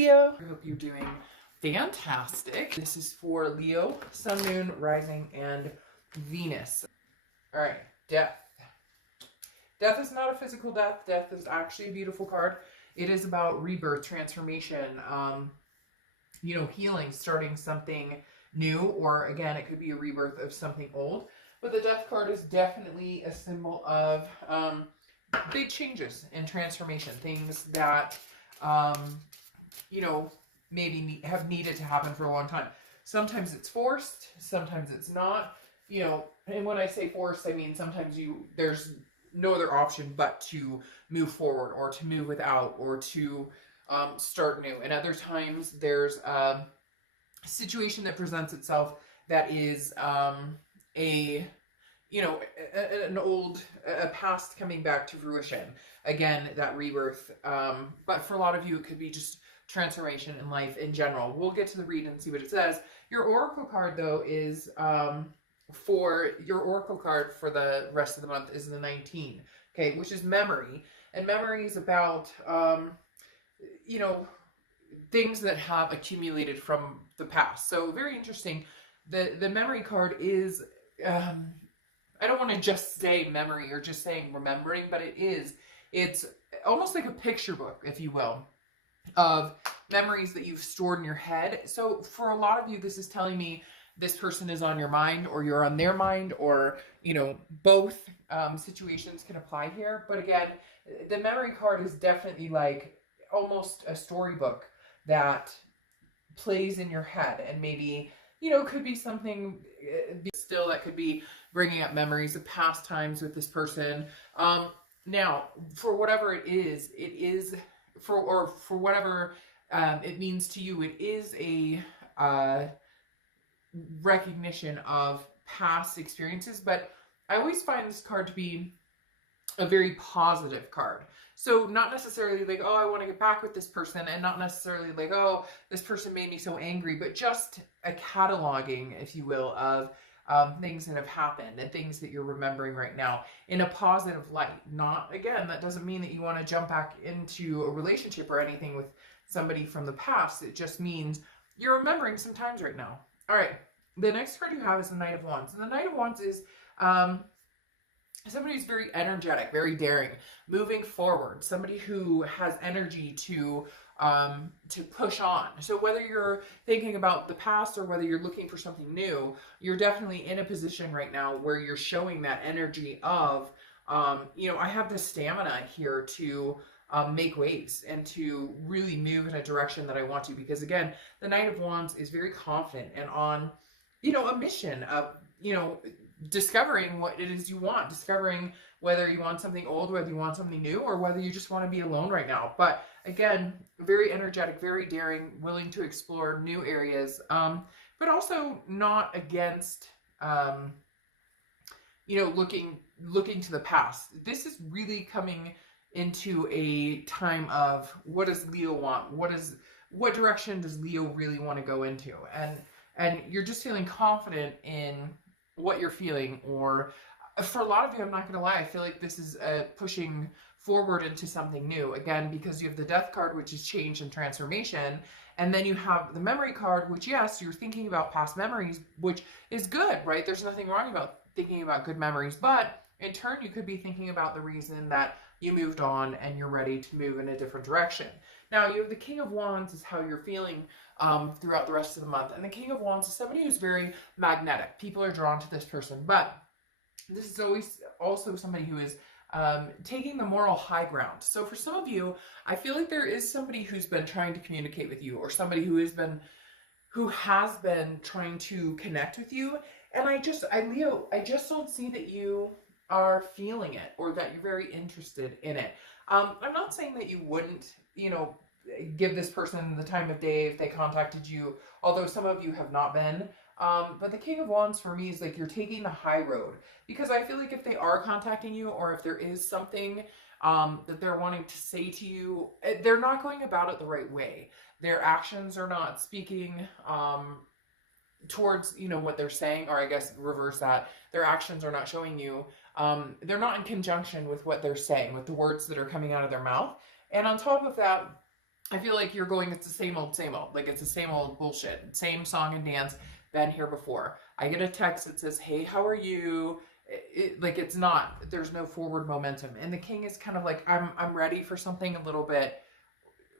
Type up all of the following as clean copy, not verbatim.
Leo. I hope you're doing fantastic. This is for Leo, Sun, Moon, Rising, and Venus. All right, death. Death is not a physical death. Death is actually a beautiful card. It is about rebirth, transformation, you know, healing, starting something new, or again, it could be a rebirth of something old. But the death card is definitely a symbol of big changes and transformation, things that, you know, maybe have needed to happen for a long time. Sometimes it's forced, sometimes it's not, you know, and when I say forced, I mean sometimes there's no other option but to move forward, or to move without, or to start new. And other times there's a situation that presents itself that is you know, a past coming back to fruition. Again, that rebirth. But for a lot of you, it could be just transformation in life in general. We'll get to the read and see what it says. Your oracle card, though, is your oracle card for the rest of the month is the 19, okay, which is memory. And memory is about, you know, things that have accumulated from the past. So very interesting. The memory card is, I don't want to just say memory or just saying remembering, but it's almost like a picture book, if you will, of memories that you've stored in your head. So for a lot of you, this is telling me this person is on your mind, or you're on their mind, or, you know, both situations can apply here. But again, the memory card is definitely like almost a storybook that plays in your head, and maybe, you know, could be something still that could be bringing up memories of past times with this person. Now, for whatever it is for whatever it means to you, it is a recognition of past experiences. But I always find this card to be a very positive card. So not necessarily like, oh, I want to get back with this person, and not necessarily like, oh, this person made me so angry, but just a cataloging, if you will, of things that have happened and things that you're remembering right now in a positive light. Not, again, that doesn't mean that you want to jump back into a relationship or anything with somebody from the past. It just means you're remembering some times right now. All right, the next card you have is the Knight of Wands. And the Knight of Wands is somebody who's very energetic, very daring, moving forward, somebody who has energy to push on. So whether you're thinking about the past or whether you're looking for something new, you're definitely in a position right now where you're showing that energy of, you know, I have the stamina here to make waves and to really move in a direction that I want to. Because again, the Knight of Wands is very confident and on, you know, a mission of, you know, discovering what it is you want, discovering whether you want something old, whether you want something new, or whether you just want to be alone right now. But again, very energetic, very daring, willing to explore new areas, but also not against, you know, looking to the past. This is really coming into a time of, what does Leo want? What direction does Leo really want to go into? And you're just feeling confident in what you're feeling. Or for a lot of you, I'm not going to lie, I feel like this is pushing forward into something new. Again, because you have the Death card, which is change and transformation. And then you have the Memory card, which, yes, you're thinking about past memories, which is good, right? There's nothing wrong about thinking about good memories. But in turn, you could be thinking about the reason that you moved on and you're ready to move in a different direction. Now, you have the King of Wands is how you're feeling throughout the rest of the month. And the King of Wands is somebody who's very magnetic. People are drawn to this person. But this is always also somebody who is taking the moral high ground. So for some of you, I feel like there is somebody who's been trying to communicate with you, or somebody who has been trying to connect with you. And Leo, I just don't see that you are feeling it, or that you're very interested in it. I'm not saying that you wouldn't, you know, give this person the time of day if they contacted you, although some of you have not been. But the King of Wands for me is like you're taking the high road, because I feel like if they are contacting you, or if there is something that they're wanting to say to you, they're not going about it the right way. Their actions are not speaking towards, you know, what they're saying, or I guess reverse that. Their actions are not showing you, they're not in conjunction with what they're saying, with the words that are coming out of their mouth. And on top of that, I feel like you're going, it's the same old, same old. Like it's the same old bullshit. Same song and dance, been here before. I get a text that says, hey, how are you? Like it's not, there's no forward momentum. And the king is kind of like, I'm ready for something a little bit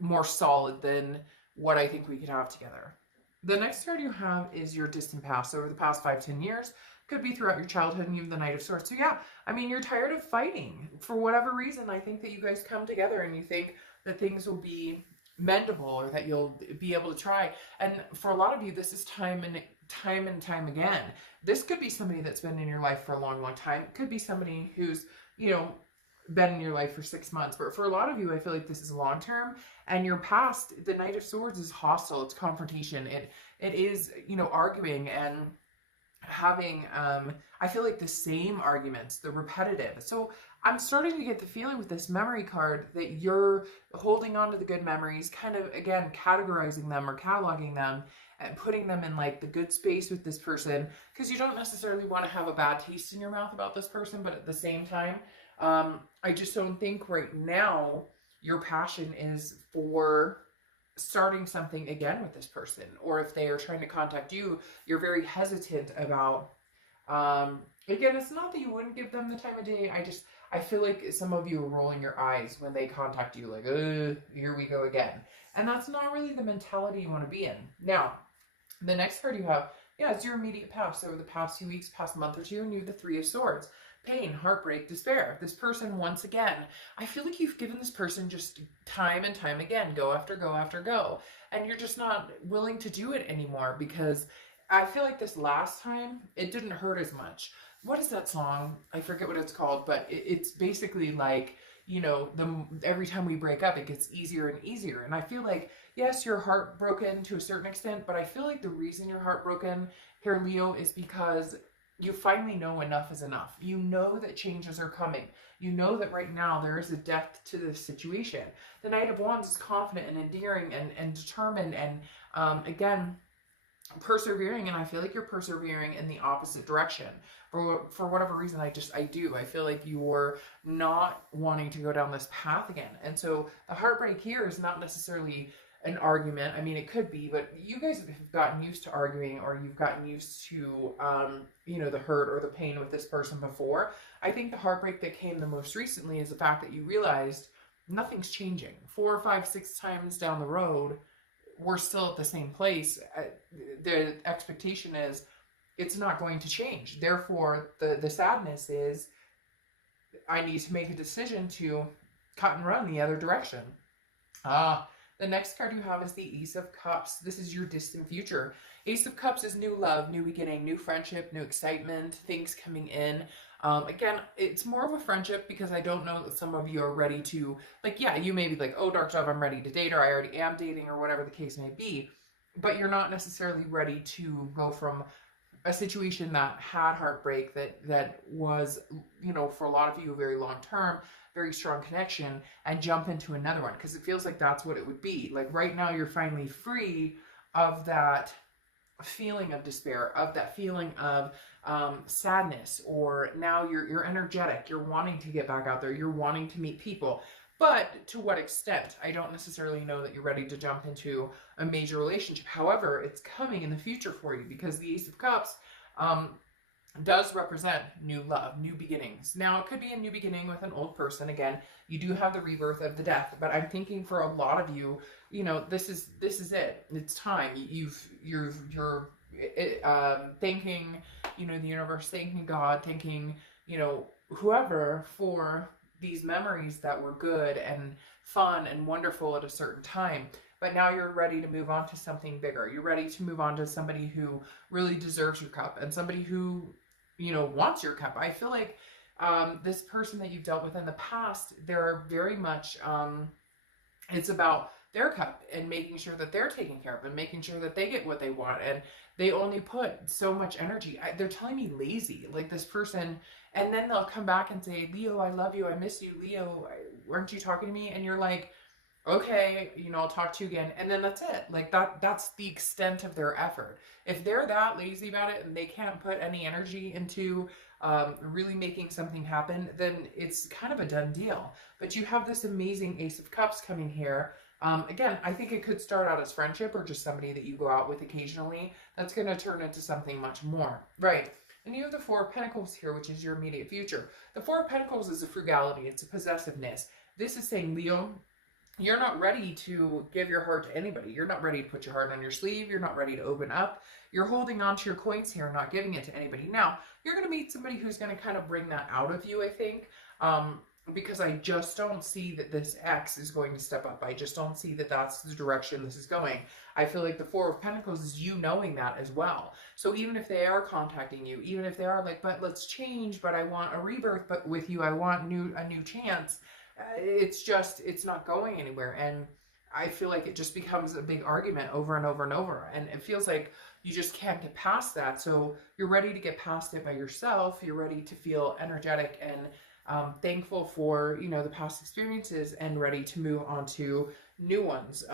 more solid than what I think we could have together. The next card you have is your distant past. Over the past 5-10 years, could be throughout your childhood and even the Knight of Swords. So yeah, I mean, you're tired of fighting. For whatever reason, I think that you guys come together and you think that things will be mendable or that you'll be able to try. And for a lot of you, this is time and time again. This could be somebody that's been in your life for a long, long time. It could be somebody who's, you know, been in your life for 6 months. But for a lot of you, I feel like this is long term. And your past, the Knight of Swords is hostile. It's confrontation. It is, you know, arguing and having, I feel like the same arguments, the repetitive. So I'm starting to get the feeling with this memory card that you're holding on to the good memories, kind of, again, categorizing them or cataloging them and putting them in like the good space with this person, because you don't necessarily want to have a bad taste in your mouth about this person, but at the same time, I just don't think right now your passion is for starting something again with this person. Or if they are trying to contact you, you're very hesitant about, again, it's not that you wouldn't give them the time of day. I feel like some of you are rolling your eyes when they contact you, like, here we go again. And that's not really the mentality you want to be in. Now, the next card you have, yeah, it's your immediate past. Over the past few weeks, past month or two, and you have the Three of Swords. Pain, heartbreak, despair. This person, once again, I feel like you've given this person just time and time again, go after go after go. And you're just not willing to do it anymore, because I feel like this last time, it didn't hurt as much. What is that song? I forget what it's called, but it's basically like, you know, every time we break up, it gets easier and easier. And I feel like, yes, you're heartbroken to a certain extent, but I feel like the reason you're heartbroken here, Leo, is because you finally know enough is enough. You know that changes are coming. You know that right now there is a depth to this situation. The Knight of Wands is confident and endearing and determined and, again, persevering, and I feel like you're persevering in the opposite direction. For whatever reason, I do. I feel like you're not wanting to go down this path again. And so the heartbreak here is not necessarily an argument. I mean, it could be, but you guys have gotten used to arguing, or you've gotten used to, you know, the hurt or the pain with this person before. I think the heartbreak that came the most recently is the fact that you realized nothing's changing. 4, 5, 6 times down the road, we're still at the same place. The expectation is it's not going to change. Therefore, the sadness is I need to make a decision to cut and run the other direction. The next card you have is the Ace of Cups. This is your distant future. Ace of Cups is new love, new beginning, new friendship, new excitement, things coming in. Again, it's more of a friendship, because I don't know that some of you are ready to, like, yeah, you may be like, oh, Dark Dove, I'm ready to date, or I already am dating, or whatever the case may be. But you're not necessarily ready to go from a situation that had heartbreak, that was, you know, for a lot of you, very long term, very strong connection, and jump into another one, because it feels like that's what it would be. Like right now, you're finally free of that feeling of despair, of that feeling of sadness, or now you're energetic, you're wanting to get back out there, you're wanting to meet people. But to what extent? I don't necessarily know that you're ready to jump into a major relationship. However, it's coming in the future for you, because the Ace of Cups does represent new love, new beginnings. Now, it could be a new beginning with an old person. Again, you do have the rebirth of the death, but I'm thinking for a lot of you, you know, this is it. It's time. You're thanking, you know, the universe, thanking God, thanking, you know, whoever for these memories that were good and fun and wonderful at a certain time. But now you're ready to move on to something bigger. You're ready to move on to somebody who really deserves your cup, and somebody who, you know, wants your cup. I feel like this person that you've dealt with in the past, they're very much, it's about their cup and making sure that they're taken care of and making sure that they get what they want. And they only put so much energy. They're telling me lazy, like this person. And then they'll come back and say, Leo, I love you. I miss you. Leo, weren't you talking to me? And you're like, okay, you know, I'll talk to you again. And then that's it. Like that's the extent of their effort. If they're that lazy about it and they can't put any energy into really making something happen, then it's kind of a done deal. But you have this amazing Ace of Cups coming here. Again, I think it could start out as friendship or just somebody that you go out with occasionally. That's going to turn into something much more. Right. And you have the Four of Pentacles here, which is your immediate future. The Four of Pentacles is a frugality. It's a possessiveness. This is saying, Leo, you're not ready to give your heart to anybody. You're not ready to put your heart on your sleeve. You're not ready to open up. You're holding on to your coins here, not giving it to anybody. Now, you're going to meet somebody who's going to kind of bring that out of you, I think. Because I just don't see that this X is going to step up. I just don't see that that's the direction this is going. I feel like the Four of Pentacles is you knowing that as well. So even if they are contacting you, even if they are like, but let's change, but I want a rebirth, but with you, I want a new chance. It's not going anywhere. And I feel like it just becomes a big argument over and over and over. And it feels like you just can't get past that. So you're ready to get past it by yourself. You're ready to feel energetic and thankful for, you know, the past experiences and ready to move on to new ones.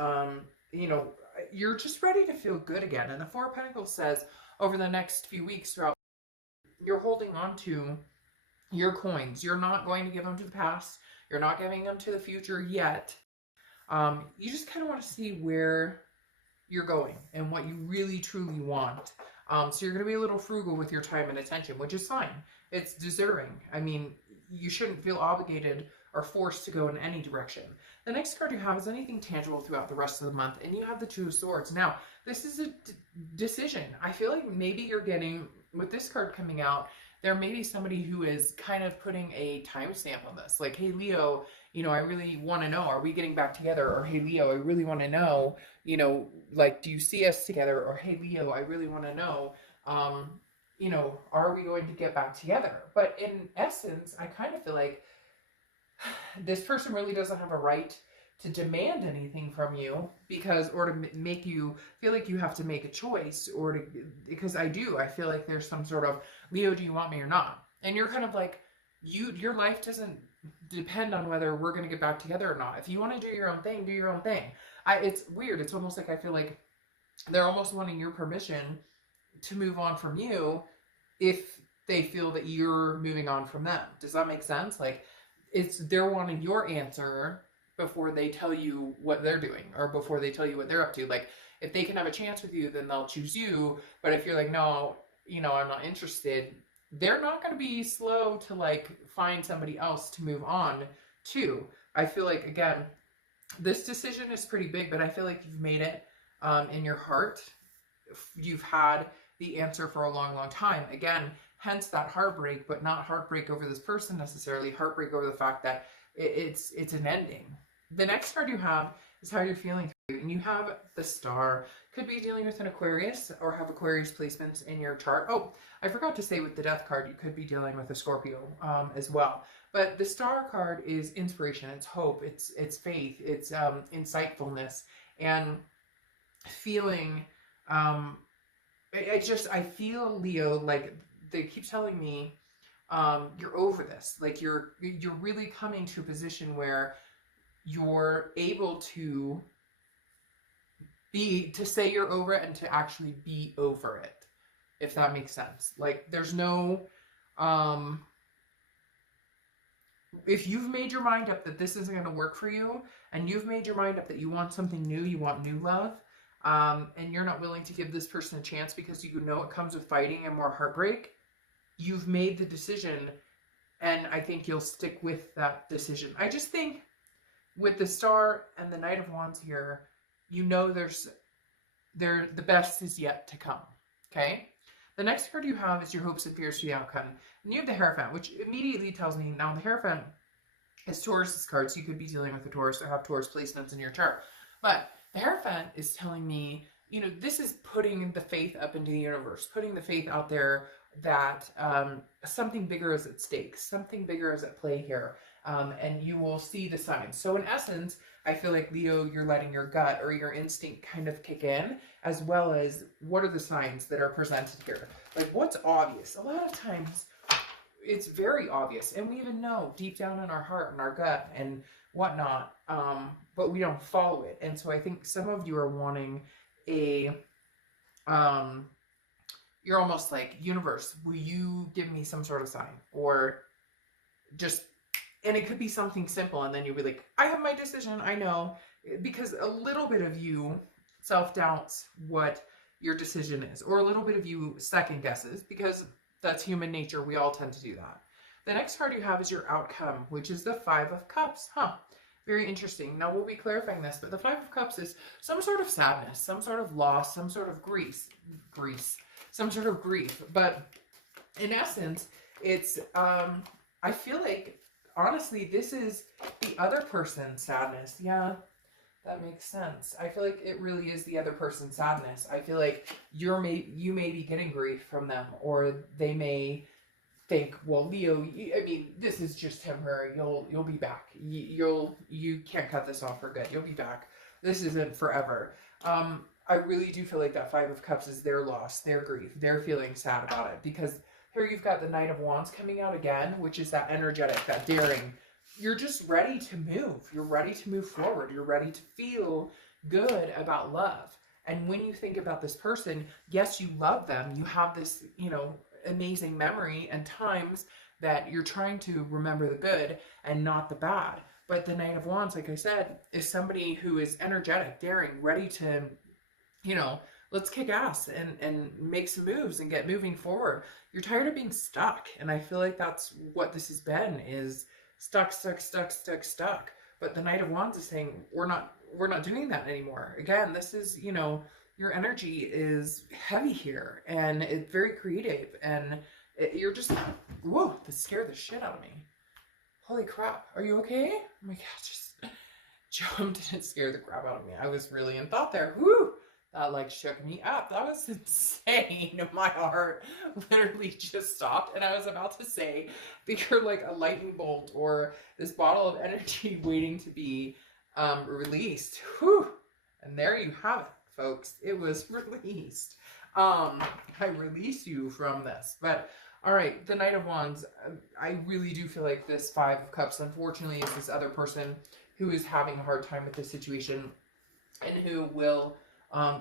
You know, you're just ready to feel good again. And the Four of Pentacles says over the next few weeks throughout, you're holding on to your coins. You're not going to give them to the past. You're not giving them to the future yet. You just kind of want to see where you're going and what you really truly want. So you're going to be a little frugal with your time and attention, which is fine. It's deserving. I mean, you shouldn't feel obligated or forced to go in any direction. The next card you have is anything tangible throughout the rest of the month, and you have the Two of Swords. Now, this is a decision. I feel like maybe you're getting, with this card coming out, there may be somebody who is kind of putting a timestamp on this. Like, hey, Leo, you know, I really want to know, are we getting back together? Or, hey, Leo, I really want to know, you know, like, do you see us together? Or, hey, Leo, I really want to know, you know, are we going to get back together? But in essence, I kind of feel like this person really doesn't have a right to demand anything from you, because, or to make you feel like you have to make a choice, or to, because I feel like there's some sort of, Leo, do you want me or not? And you're kind of like, your life doesn't depend on whether we're going to get back together or not. If you want to do your own thing, do your own thing. It's weird. It's almost like I feel like they're almost wanting your permission to move on from you if they feel that you're moving on from them. Does that make sense? Like, they're wanting your answer before they tell you what they're doing, or before they tell you what they're up to. Like, if they can have a chance with you, then they'll choose you. But if you're like, no, you know, I'm not interested, they're not going to be slow to like find somebody else to move on to. I feel like, again, this decision is pretty big, but I feel like you've made it in your heart. You've had the answer for a long, long time. Again, hence that heartbreak, but not heartbreak over this person necessarily, heartbreak over the fact that it's an ending. The next card you have is how you're feeling through, and you have the Star. Could be dealing with an Aquarius, or have Aquarius placements in your chart. Oh, I forgot to say with the Death card, you could be dealing with a Scorpio as well. But the Star card is inspiration, it's hope, it's faith, it's insightfulness, and feeling, I feel, Leo, like they keep telling me, you're over this. Like you're really coming to a position where you're able to say you're over it and to actually be over it, if that makes sense. Like, there's no, if you've made your mind up that this isn't going to work for you, and you've made your mind up that you want something new, you want new love, and you're not willing to give this person a chance because you know it comes with fighting and more heartbreak, you've made the decision, and I think you'll stick with that decision. I just think with the Star and the Knight of Wands here, you know the best is yet to come, okay? The next card you have is your hopes and fears for the outcome. And you have the Hierophant, which immediately tells me, now the Hierophant is Taurus's card, so you could be dealing with a Taurus or have Taurus placements in your chart. But the Hierophant is telling me, you know, this is putting the faith up into the universe, putting the faith out there that something bigger is at stake, something bigger is at play here, and you will see the signs. So in essence, I feel like, Leo, you're letting your gut or your instinct kind of kick in, as well as what are the signs that are presented here. Like, what's obvious? A lot of times it's very obvious, and we even know deep down in our heart and our gut and whatnot, but we don't follow it. And so I think some of you are wanting a you're almost like, universe, will you give me some sort of sign? Or just, and it could be something simple, and then you'll be like, I have my decision, I know. because a little bit of you self-doubts what your decision is, or a little bit of you second guesses, because that's human nature. We all tend to do that. The next card you have is your outcome, which is the Five of Cups. Very interesting. Now, we'll be clarifying this, but the Five of Cups is some sort of sadness, some sort of loss, some sort of some sort of grief. But in essence, it's, I feel like, honestly, this is the other person's sadness. Yeah, that makes sense. I feel like it really is the other person's sadness. I feel like you may be getting grief from them, or they may think, well, Leo, I mean, this is just temporary. You'll be back. You can't cut this off for good. You'll be back. This isn't forever. I really do feel like that Five of Cups is their loss, their grief. They're feeling sad about it, because here you've got the Knight of Wands coming out again, which is that energetic, that daring. You're just ready to move. You're ready to move forward. You're ready to feel good about love. And when you think about this person, yes, you love them. You have this, amazing memory and times that you're trying to remember the good and not the bad. But the Knight of Wands, like I said, is somebody who is energetic, daring, ready to, let's kick ass and make some moves and get moving forward. You're tired of being stuck. And I feel like that's what this has been, is stuck. But the Knight of Wands is saying, we're not doing that anymore. Again, this is, your energy is heavy here, and it's very creative, and you're just, whoa, that scared the shit out of me. Holy crap. Are you okay? Oh my God, just jumped and it scared the crap out of me. I was really in thought there. Whoo! That like shook me up. That was insane. My heart literally just stopped, and I was about to say that you're like a lightning bolt or this bottle of energy waiting to be released. Whew! And there you have it, folks. It was released. I released you from this. But all right, the Knight of Wands. I really do feel like this Five of Cups, unfortunately, is this other person who is having a hard time with this situation, and who will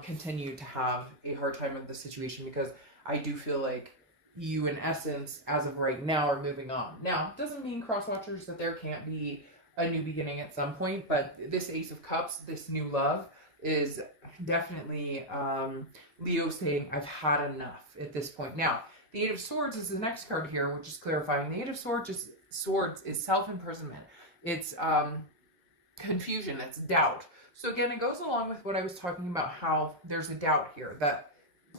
continue to have a hard time with the situation, because I do feel like you, in essence, as of right now, are moving on. Now, doesn't mean, cross watchers, that there can't be a new beginning at some point, but this Ace of Cups, this new love, is definitely Leo saying, I've had enough at this point. Now, the Eight of Swords is the next card here, which is clarifying. The Eight of Swords is self-imprisonment. It's confusion. It's doubt. So again, it goes along with what I was talking about, how there's a doubt here, that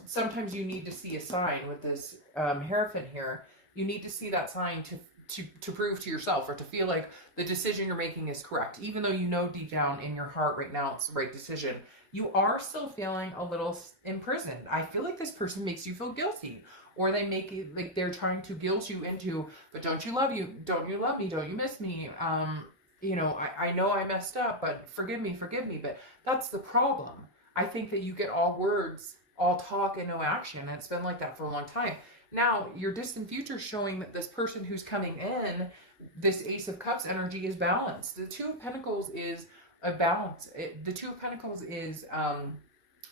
sometimes you need to see a sign with this Hierophant here. You need to see that sign to prove to yourself, or to feel like the decision you're making is correct. Even though you know deep down in your heart right now it's the right decision, you are still feeling a little imprisoned. I feel like this person makes you feel guilty, or they make it like they're trying to guilt you into, but don't you love me? Don't you miss me? I know I messed up, but forgive me. But that's the problem. I think that you get all words, all talk, and no action. And it's been like that for a long time. Now, your distant future is showing that this person who's coming in, this Ace of Cups energy, is balanced. The Two of Pentacles is a balance. The Two of Pentacles is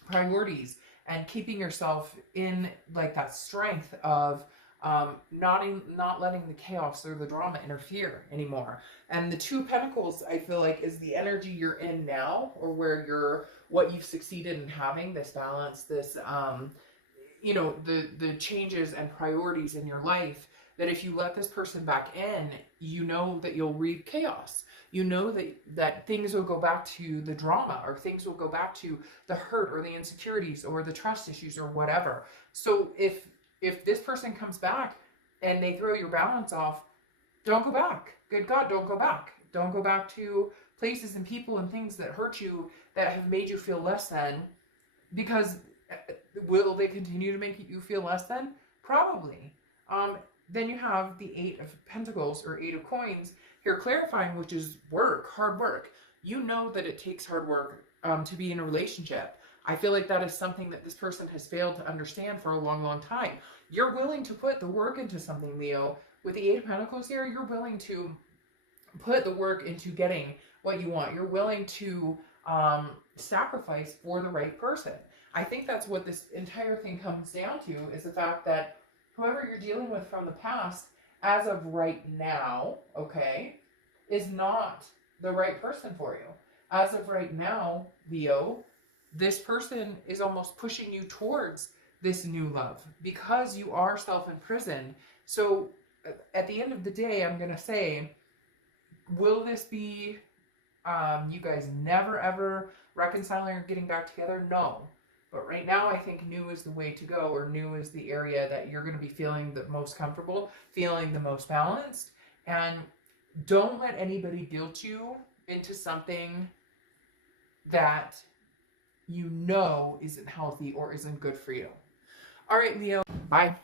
priorities, and keeping yourself in like that strength of not letting the chaos or the drama interfere anymore. And the Two of Pentacles, I feel like, is the energy you're in now, or where what you've succeeded in having, this balance, this the changes and priorities in your life, that if you let this person back in, you know that you'll reap chaos. You know that things will go back to the drama, or things will go back to the hurt or the insecurities or the trust issues or whatever. So if this person comes back and they throw your balance off, don't go back. Good God, don't go back. Don't go back to places and people and things that hurt you, that have made you feel less than, because will they continue to make you feel less than? Probably. Then you have the Eight of Pentacles, or Eight of Coins here, clarifying, which is work, hard work. You know that it takes hard work to be in a relationship. I feel like that is something that this person has failed to understand for a long, long time. You're willing to put the work into something, Leo. With the Eight of Pentacles here, you're willing to put the work into getting what you want. You're willing to sacrifice for the right person. I think that's what this entire thing comes down to, is the fact that whoever you're dealing with from the past, as of right now, okay, is not the right person for you. as of right now, Leo, this person is almost pushing you towards this new love because you are self-imprisoned. So at the end of the day, I'm going to say, will this be you guys never ever reconciling or getting back together? No. But right now, I think new is the way to go, or new is the area that you're going to be feeling the most comfortable, feeling the most balanced. And don't let anybody guilt you into something that you know isn't healthy or isn't good for you. All right, Leo. Bye.